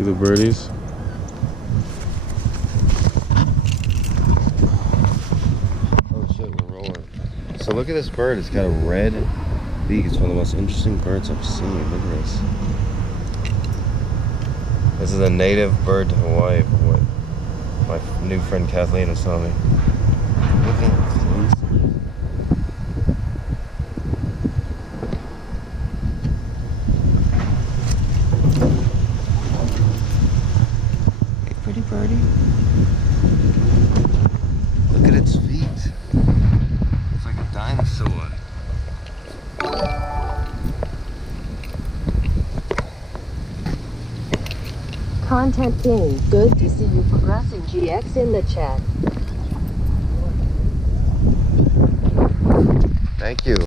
See the birdies? Oh shit, we're rolling. So look at this bird. It's got a red beak. It's one of the most interesting birds I've seen. Look at this. This is a native bird to Hawaii, from what my new friend Kathleen was telling me. Look at it close. Hey, pretty birdie. Look at its feet. It's like a dinosaur. Content ping. Good to see you progressing GX in the chat. Thank you.